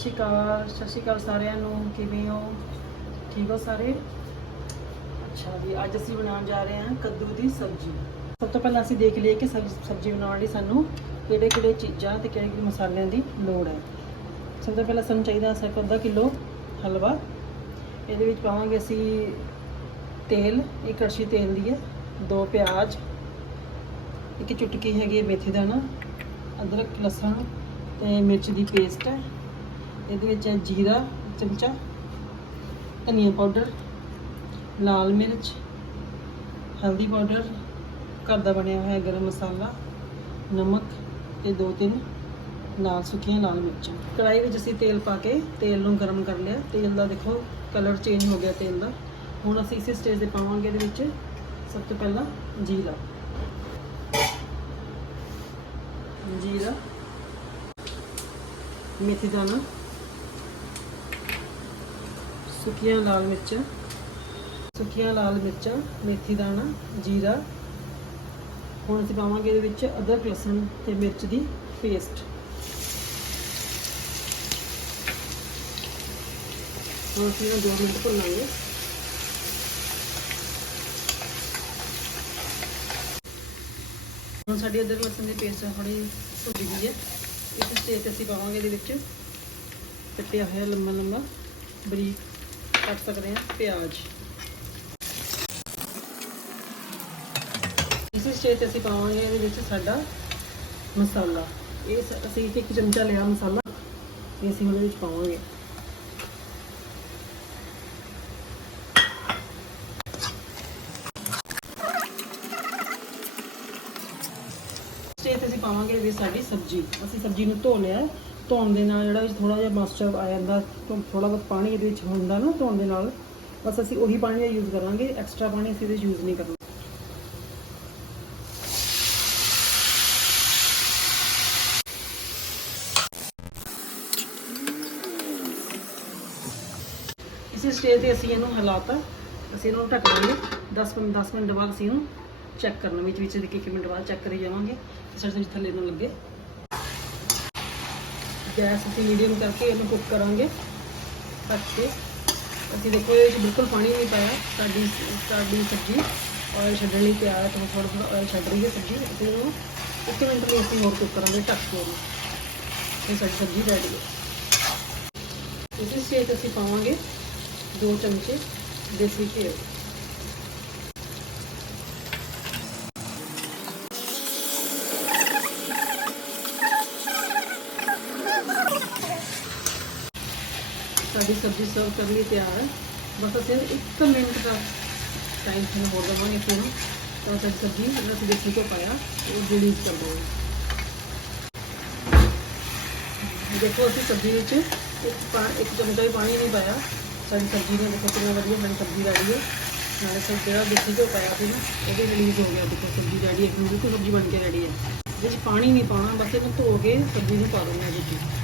ਸਤਿ ਸ਼੍ਰੀ ਅਕਾਲ ਸਾਰਿਆਂ ਨੂੰ ਕਿਵੇਂ ਹੋ? ਠੀਕ ਹੋ ਸਾਰੇ? ਅੱਛਾ ਜੀ ਅੱਜ ਅਸੀਂ ਬਣਾਉਣ ਜਾ ਰਹੇ ਹਾਂ ਕੱਦੂ ਦੀ ਸਬਜ਼ੀ। ਸਭ ਤੋਂ ਪਹਿਲਾਂ ਅਸੀਂ ਦੇਖ ਲਈਏ ਕਿ ਸਬ- ਸਬਜ਼ੀ ਬਣਾਉਣ ਲਈ ਸਾਨੂੰ ਕਿਹੜੇ ਕਿਹੜੇ ਚੀਜ਼ਾਂ ਤੇ ਕਿਹੜੇ ਕਿਹੜੇ ਮਸਾਲਿਆਂ ਦੀ ਲੋੜ ਹੈ। ਸਭ ਤੋਂ ਪਹਿਲਾਂ ਸਾਨੂੰ ਚਾਹੀਦਾ ਸਿਰਫ ਅੱਧਾ ਕਿਲੋ ਹਲਵਾ। ਇਹਦੇ ਵਿੱਚ ਪਾਵਾਂਗੇ ਅਸੀਂ ਤੇਲ ਇੱਕ ਕੜਛੀ ਤੇਲ ਦੀ ਹੈ ਦੋ ਪਿਆਜ਼ ਇੱਕ ਚੁਟਕੀ ਹੈਗੀ ਮੇਥੀ ਦਾਣਾ ਅਦਰਕ ਲਸਣ ਤੇ ਮਿਰਚ ਦੀ ਪੇਸਟ ਹੈ। ਇਹਦੇ ਵਿੱਚ ਹੈ ਜੀਰਾ ਚਮਚਾ ਧਨੀਆ ਪਾਊਡਰ, ਲਾਲ ਮਿਰਚ, ਹਲਦੀ ਪਾਊਡਰ, ਘਰ ਦਾ ਬਣਿਆ ਹੋਇਆ ਗਰਮ ਮਸਾਲਾ, ਨਮਕ ਤੇ ਦੋ ਤਿੰਨ ਲਾਲ ਸੁੱਕੀਆਂ ਲਾਲ ਮਿਰਚਾਂ। ਕੜਾਈ ਵਿੱਚ ਅਸੀਂ ਤੇਲ ਪਾ ਕੇ ਤੇਲ ਨੂੰ ਗਰਮ ਕਰ ਲਿਆ। ਤੇਲ ਦਾ ਦੇਖੋ ਕਲਰ ਚੇਂਜ ਹੋ ਗਿਆ ਤੇਲ ਦਾ। ਹੁਣ ਅਸੀਂ ਇਸੇ ਸਟੇਜ ਤੇ ਪਾਵਾਂਗੇ ਇਹਦੇ ਵਿੱਚ ਸਭ ਤੋਂ ਪਹਿਲਾਂ ਜੀਰਾ। ਜੀਰਾ, ਮੇਥੀ ਦਾਣਾ। ਸੁੱਕੀਆਂ ਲਾਲ ਮਿਰਚਾਂ, ਸੁੱਕੀਆਂ ਲਾਲ ਮਿਰਚਾਂ, ਮੇਥੀ ਦਾਣਾ, ਜੀਰਾ। ਹੁਣ ਅਸੀਂ ਪਾਵਾਂਗੇ ਇਹਦੇ ਵਿੱਚ ਅਦਰਕ, ਲਸਣ ਤੇ ਮਿਰਚ ਦੀ ਪੇਸਟ ਹੁਣ ਅਸੀਂ ਇਹਨੂੰ 2 ਮਿੰਟ ਭੁੰਨਾਂਗੇ। ਹੁਣ ਸਾਡੀ ਅਦਰਕ, ਲਸਣ ਦੀ ਪੇਸਟ ਥੋੜੀ ਭੁੱਜੀ ਗਈ ਹੈ। ਇਸ ਸਟੇਜ ਤੇ ਅਸੀਂ ਪਾਵਾਂਗੇ ਇਹਦੇ ਵਿੱਚ ਕੱਟਿਆ ਹੋਇਆ ਲੰਮਾ ਲੰਮਾ ਬਰੀਕ ਕੱਟ ਸਕਦੇ ਹਾਂ ਪਿਆਜ਼ ਇਸ ਸਟੇਜ ਤੇ ਅਸੀਂ ਪਾਵਾਂਗੇ, ਇਹਦੇ ਵਿੱਚ ਸਾਡਾ ਮਸਾਲਾ। ਇਹ ਸ- ਅਸੀਂ ਇੱਕ ਇੱਕ ਚਮਚਾ ਲਿਆ ਮਸਾਲਾ ਇਹ ਅਸੀਂ ਉਹਦੇ ਵਿੱਚ ਪਾਵਾਂਗੇ। ਸਟੇਜ ਤੇ ਅਸੀਂ ਪਾਵਾਂਗੇ ਇਹਦੇ ਵਿੱਚ ਸਾਡੀ ਸਬਜ਼ੀ। ਅਸੀਂ ਸਬਜ਼ੀ ਨੂੰ ਧੋ ਲਿਆ। ਹੈ। ਧੋਣ ਦੇ ਨਾਲ ਜਿਹੜਾ ਵਿੱਚ ਥੋੜਾ ਜਿਹਾ ਮੋਇਸਚਰ ਆ ਜਾਂਦਾ ਥੋੜਾ ਬਹੁਤ ਪਾਣੀ ਇਹਦੇ ਵਿੱਚ ਹੁੰਦਾ ਨਾ ਧੋਣ ਦੇ ਨਾਲ, ਬਸ ਅਸੀਂ ਉਹੀ ਪਾਣੀ ਦਾ ਯੂਜ਼ ਕਰਾਂਗੇ ਐਕਸਟਰਾ ਪਾਣੀ ਅਸੀਂ ਇਹਦੇ ਯੂਜ਼ ਨਹੀਂ ਕਰਨਾ। ਇਸੇ ਸਟੇਜ ਤੇ ਅਸੀਂ ਇਹਨੂੰ ਹਿਲਾਤਾ, ਅਸੀਂ ਇਹਨੂੰ ਢੱਕ ਦਾਂਗੇ 10 ਮਿੰਟ 10 ਮਿੰਟ ਬਾਅਦ ਅਸੀਂ ਇਹਨੂੰ ਚੈੱਕ ਕਰਨਾ ਵਿੱਚ ਵਿੱਚ ਇੱਕ ਇੱਕ ਮਿੰਟ ਬਾਅਦ ਚੈੱਕ ਕਰੀ ਜਾਵਾਂਗੇ ਕਿ ਸਾਡੇ ਥੱਲੇ ਨੂੰ ਲੱਗੇ। ਗੈਸ ਅਸੀਂ ਮੀਡੀਅਮ ਕਰਕੇ ਇਹਨੂੰ ਕੁੱਕ ਕਰਾਂਗੇ। ਢੱਕ ਕੇ ਅਸੀਂ ਦੇਖੋ ਇਹ ਬਿਲਕੁਲ ਪਾਣੀ ਨਹੀਂ ਪਾਇਆ, ਸਾਡੀ ਸਾਡੀ ਸਬਜ਼ੀ ਆਇਲ ਛੱਡਣ ਲਈ ਤਿਆਰ ਹੈ ਤਾਂ ਥੋੜਾ ਥੋੜਾ ਆਇਲ ਛੱਡ ਰਹੀ ਹੈ ਸਬਜ਼ੀ। ਅਸੀਂ ਇਹਨੂੰ ਇੱਕ ਮਿੰਟ ਲਈ ਅਸੀਂ ਹੋਰ ਕੁੱਕ ਕਰਾਂਗੇ, ਢੱਕ ਕੇ ਇਹਨੂੰ। ਇਹ ਸਾਡੀ ਸਬਜ਼ੀ ਰੈਡੀ ਹੈ। ਇਸ ਸਟੇਜ ਅਸੀਂ ਪਾਵਾਂਗੇ ਦੋ ਚਮਚੇ ਦੇਸੀ ਘਿਓ। ਸਾਡੀ ਸਬਜ਼ੀ ਸਰਵ ਕਰਨ ਲਈ ਤਿਆਰ ਹੈ ਬਸ ਅਸੀਂ ਇੱਕ ਮਿੰਟ ਦਾ ਟਾਈਮ ਤੁਹਾਨੂੰ ਹੋਰ ਦੇਵਾਂਗੇ ਫਿਰ ਤਾਂ ਸਾਡੀ ਸਬਜ਼ੀ ਜਿਹੜਾ ਅਸੀਂ ਦੇਸੀ ਤੋਂ ਪਾਇਆ, ਉਹ ਰਿਲੀਜ਼ ਕਰ ਦਵਾਂਗੇ ਦੇਖੋ, ਅਸੀਂ ਸਬਜ਼ੀ ਵਿੱਚ ਇੱਕ ਪਾ ਇੱਕ ਚਮਚਾ ਵੀ ਪਾਣੀ ਨਹੀਂ ਪਾਇਆ। ਸਾਡੀ ਸਬਜ਼ੀ ਨੇ ਦੇਖੋ ਕਿੰਨਾ ਵਧੀਆ ਸਾਡੀ ਸਬਜ਼ੀ ਰੈਡੀ ਹੈ। ਨਾਲੇ ਸਭ ਜਿਹੜਾ ਦੇਸੀ ਤੋਂ ਪਾਇਆ ਸੀ ਨਾ, ਉਹ ਵੀ ਰਿਲੀਜ਼ ਹੋ ਗਿਆ ਦੇਖੋ, ਸਬਜ਼ੀ ਰੈਡੀ ਹੈ ਬਿਲਕੁਲ ਸਬਜ਼ੀ ਬਣ ਕੇ ਰੈਡੀ ਹੈ। ਇਹਦੇ ਵਿੱਚ ਪਾਣੀ ਨਹੀਂ ਪਾਉਣਾ, ਬਸ ਇਹਨੂੰ ਧੋ ਕੇ ਸਬਜ਼ੀ ਨੂੰ ਪਾ ਦੇਣਾ ਇਹਦੇ ਵਿੱਚ।